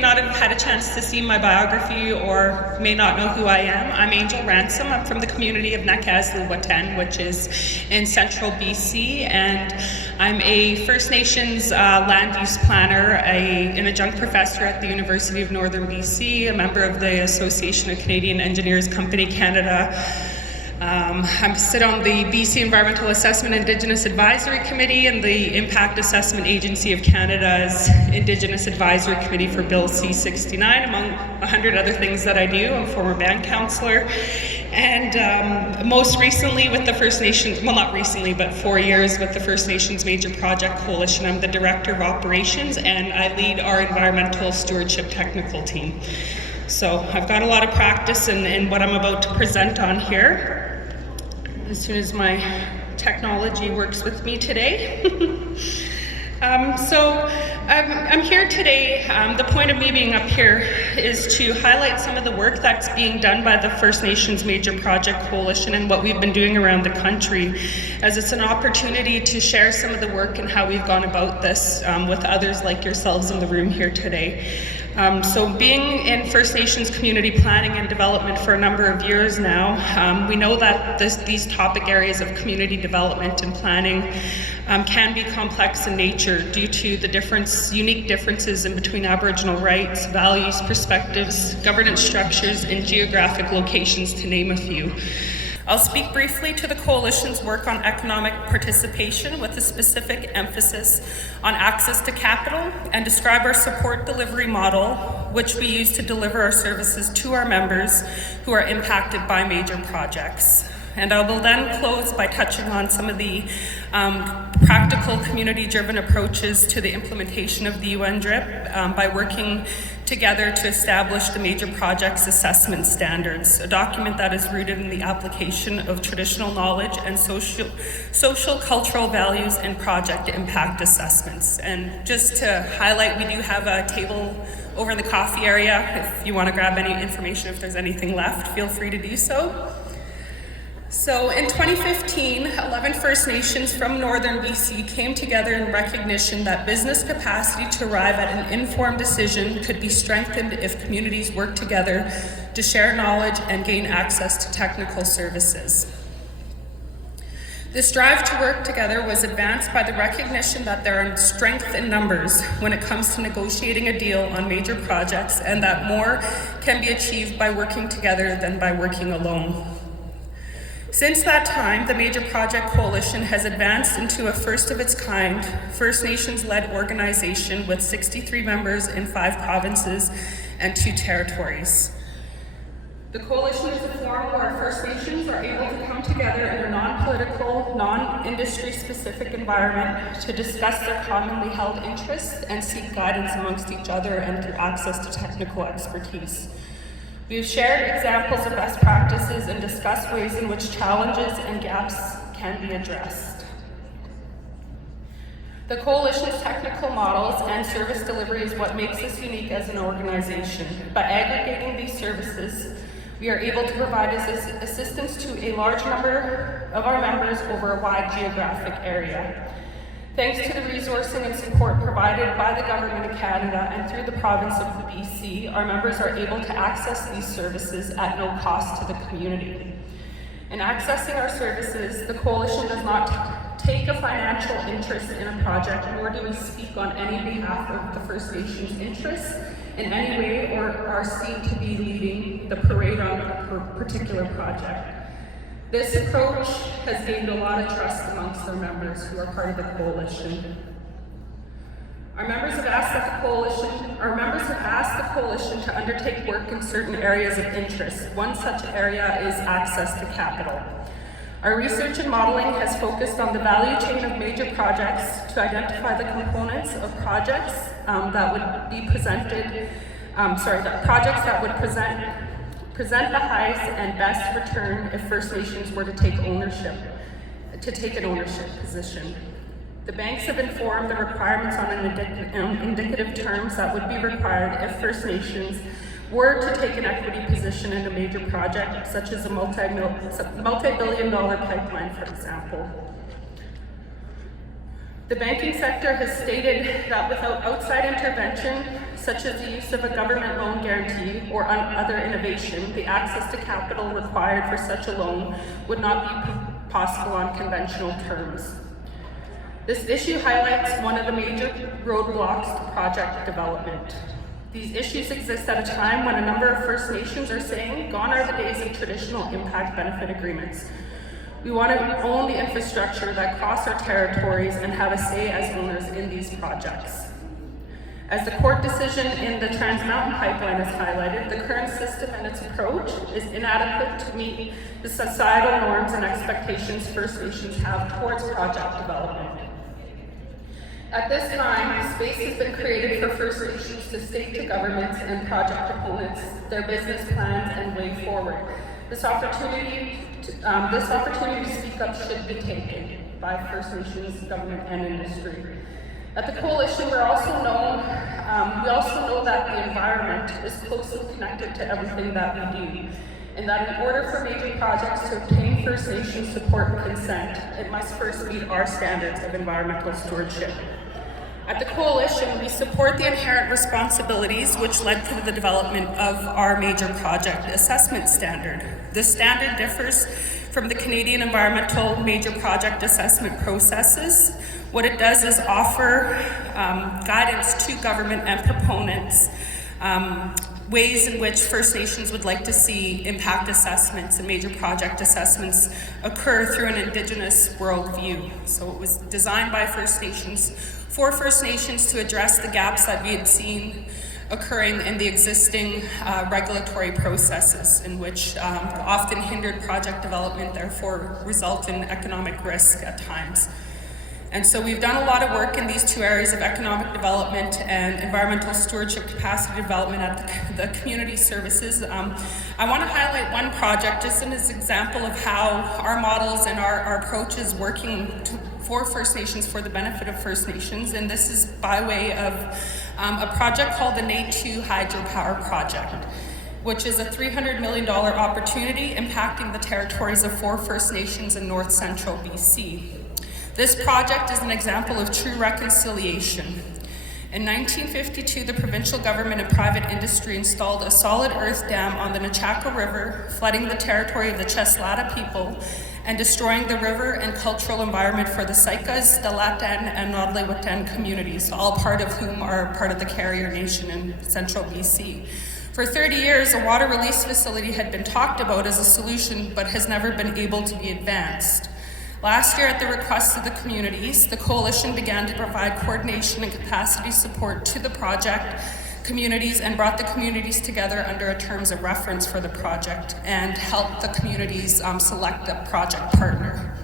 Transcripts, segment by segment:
may not have had a chance to see my biography or may not know who I am, I'm Angel Ransom. I'm from the community of Nakasloo-Watan, which is in central BC, and I'm a First Nations land use planner, an adjunct professor at the University of Northern BC, a member of the Association of Canadian Engineers Company Canada. I sit on the BC Environmental Assessment Indigenous Advisory Committee and the Impact Assessment Agency of Canada's Indigenous Advisory Committee for Bill C-69, among 100 other things that I do. I'm a former band councillor, and most recently with the First Nations, well, not recently, but 4 years with the First Nations Major Project Coalition. I'm the Director of Operations, and I lead our environmental stewardship technical team. So I've got a lot of practice in what I'm about to present on here, as soon as my technology works with me today. I'm here today. The point of me being up here is to highlight some of the work that's being done by the First Nations Major Project Coalition and what we've been doing around the country, as it's an opportunity to share some of the work and how we've gone about this with others like yourselves in the room here today. So being in First Nations community planning and development for a number of years now, we know that these topic areas of community development and planning can be complex in nature due to the unique differences in between Aboriginal rights, values, perspectives, governance structures, and geographic locations, to name a few. I'll speak briefly to the Coalition's work on economic participation with a specific emphasis on access to capital, and describe our support delivery model, which we use to deliver our services to our members who are impacted by major projects. And I will then close by touching on some of the practical community-driven approaches to the implementation of the UNDRIP by working together to establish the Major Projects Assessment Standards, a document that is rooted in the application of traditional knowledge and social cultural values and project impact assessments. And just to highlight, we do have a table over in the coffee area. If you want to grab any information, if there's anything left, feel free to do so. So in 2015, 11 First Nations from Northern BC came together in recognition that business capacity to arrive at an informed decision could be strengthened if communities work together to share knowledge and gain access to technical services. This drive to work together was advanced by the recognition that there are strength in numbers when it comes to negotiating a deal on major projects, and that more can be achieved by working together than by working alone. Since that time, the Major Project Coalition has advanced into a first-of-its-kind, First Nations-led organization with 63 members in 5 provinces and 2 territories. The Coalition is a forum where First Nations are able to come together in a non-political, non-industry specific environment to discuss their commonly held interests and seek guidance amongst each other and through access to technical expertise. We have shared examples of best practices and discussed ways in which challenges and gaps can be addressed. The Coalition's technical models and service delivery is what makes us unique as an organization. By aggregating these services, we are able to provide assistance to a large number of our members over a wide geographic area. Thanks to the resourcing and support provided by the Government of Canada and through the province of BC, our members are able to access these services at no cost to the community. In accessing our services, the Coalition does not take a financial interest in a project, nor do we speak on any behalf of the First Nations interests in any way or are seen to be leading the parade on a particular project. This approach has gained a lot of trust amongst our members who are part of the Coalition. Our members have asked the Coalition to undertake work in certain areas of interest. One such area is access to capital. Our research and modeling has focused on the value chain of major projects to identify the components of projects that would be present the highest and best return if First Nations were to take an ownership position. The banks have informed the requirements on indicative terms that would be required if First Nations were to take an equity position in a major project, such as a multi-billion-dollar pipeline, for example. The banking sector has stated that without outside intervention, such as the use of a government loan guarantee or other innovation, the access to capital required for such a loan would not be possible on conventional terms. This issue highlights one of the major roadblocks to project development. These issues exist at a time when a number of First Nations are saying, gone are the days of traditional impact benefit agreements. We want to own the infrastructure that cross our territories and have a say as owners in these projects. As the court decision in the Trans Mountain Pipeline has highlighted, the current system and its approach is inadequate to meet the societal norms and expectations First Nations have towards project development. At this time, space has been created for First Nations to state to governments and project opponents their business plans and way forward. This opportunity to speak up should be taken by First Nations government and industry. At the Coalition, we also know that the environment is closely connected to everything that we do, and that in order for major projects to obtain First Nations support and consent, it must first meet our standards of environmental stewardship. At the Coalition, we support the inherent responsibilities which led to the development of our major project assessment standard. This standard differs from the Canadian environmental major project assessment processes. What it does is offer guidance to government and proponents, ways in which First Nations would like to see impact assessments and major project assessments occur through an Indigenous worldview. So it was designed by First Nations for First Nations to address the gaps that we had seen occurring in the existing regulatory processes, in which often hindered project development, therefore result in economic risk at times. And so we've done a lot of work in these two areas of economic development and environmental stewardship capacity development at the community services. I want to highlight one project just as an example of how our models and our approach is working for First Nations, for the benefit of First Nations. And this is by way of a project called the NA2 Hydropower Project, which is a $300 million opportunity impacting the territories of 4 First Nations in north central BC. This project is an example of true reconciliation. In 1952, the provincial government and private industry installed a solid earth dam on the Nechako River, flooding the territory of the Cheslata people and destroying the river and cultural environment for the Saikas, the Latan, and Nodle-Watan communities, all part of whom are part of the Carrier Nation in central BC. For 30 years, a water release facility had been talked about as a solution, but has never been able to be advanced. Last year, at the request of the communities, the Coalition began to provide coordination and capacity support to the project communities and brought the communities together under a terms of reference for the project and helped the communities select a project partner.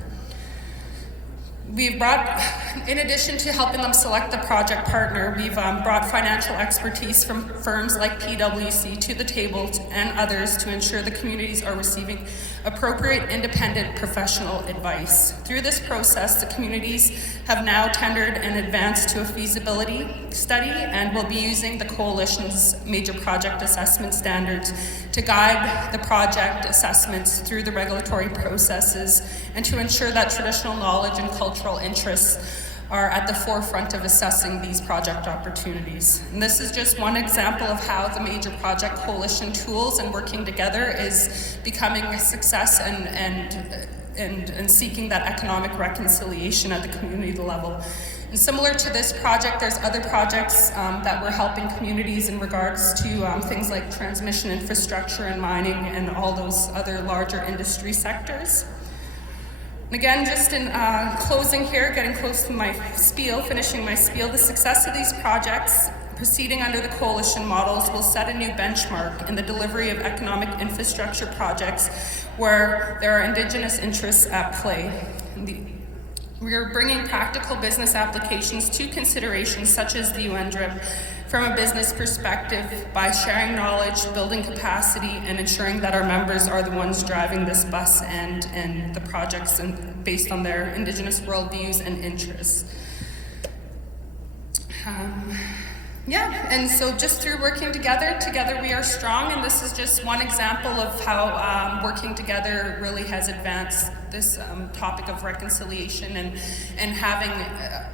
We've brought, in addition to helping them select the project partner, we've brought financial expertise from firms like PwC to the table and others to ensure the communities are receiving appropriate, independent, professional advice. Through this process, the communities have now tendered an advance to a feasibility study and will be using the Coalition's major project assessment standards to guide the project assessments through the regulatory processes and to ensure that traditional knowledge and cultural interests are at the forefront of assessing these project opportunities. And this is just one example of how the Major Project Coalition tools and working together is becoming a success and seeking that economic reconciliation at the community level. And similar to this project, there's other projects that we're helping communities in regards to things like transmission infrastructure and mining and all those other larger industry sectors. And again, just in closing here, getting close to my spiel, finishing my spiel, the success of these projects proceeding under the Coalition models will set a new benchmark in the delivery of economic infrastructure projects where there are Indigenous interests at play. We are bringing practical business applications to considerations such as the UNDRIP from a business perspective by sharing knowledge, building capacity, and ensuring that our members are the ones driving this bus and the projects and based on their Indigenous worldviews and interests. Yeah, and so just through working together we are strong, and this is just one example of how working together really has advanced this topic of reconciliation and having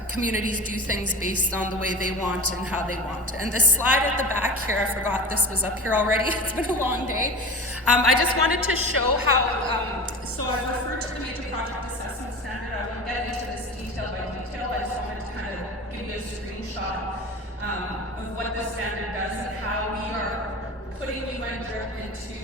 communities do things based on the way they want and how they want. And this slide at the back here, I forgot this was up here already, it's been a long day. I just wanted to show how, so I referred to the Major Project Assessment Standard. I won't get into this detail by detail, I just wanted to kind of give you a screenshot of what the standard does and how we are putting UNDRIP into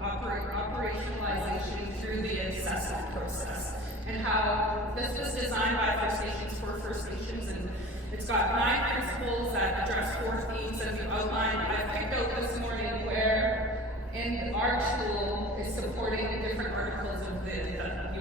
operationalization through the assessment process, and how this was designed by First Nations for First Nations, and it's got 9 principles that address 4 themes as you outlined. I picked out this morning where in our tool is supporting the different articles of the